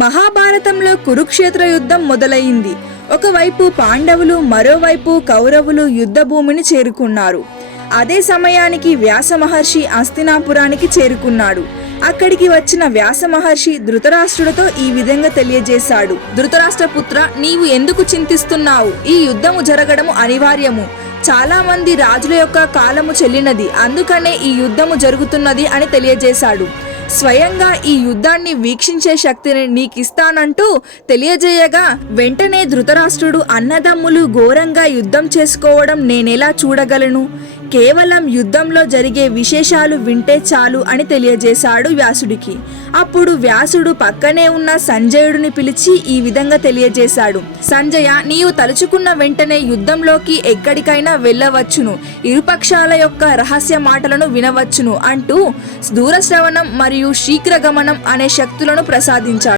మహాభారతంలో కురుక్షేత్ర యుద్ధం మొదలైంది. ఒకవైపు పాండవులు, మరోవైపు కౌరవులు యుద్ధ భూమిని చేరుకున్నారు. అదే సమయానికి వ్యాస మహర్షి హస్తినాపురానికి చేరుకున్నాడు. అక్కడికి వచ్చిన వ్యాస మహర్షి ధృతరాష్ట్రుడితో ఈ విధంగా తెలియజేశాడు. ధృతరాష్ట్రపుత్ర, నీవు ఎందుకు చింతిస్తున్నావు? ఈ యుద్ధము జరగడము అనివార్యము. చాలా మంది రాజుల యొక్క కాలము చెల్లినది, అందుకనే ఈ యుద్ధము జరుగుతున్నది అని తెలియజేశాడు. స్వయంగా ఈ యుద్ధాన్ని వీక్షించే శక్తిని నీకిస్తానంటూ తెలియజేయగా వెంటనే ధృతరాష్ట్రుడు, అన్నదమ్ములు ఘోరంగా యుద్ధం చేసుకోవడం నేనెలా చూడగలను? కేవలం యుద్ధంలో జరిగే విశేషాలు వింటే చాలు అని తెలియజేశాడు వ్యాసుడికి. అప్పుడు వ్యాసుడు పక్కనే ఉన్న సంజయుడిని పిలిచి ఈ విధంగా తెలియజేశాడు. సంజయ, నీవు తలుచుకున్న వెంటనే యుద్ధంలోకి ఎక్కడికైనా వెళ్ళవచ్చును, ఇరుపక్షాల యొక్క రహస్య మాటలను వినవచ్చును అంటూ దూరశ్రవణం మరియు శీఘ్రగమనం అనే శక్తులను ప్రసాదించాడు.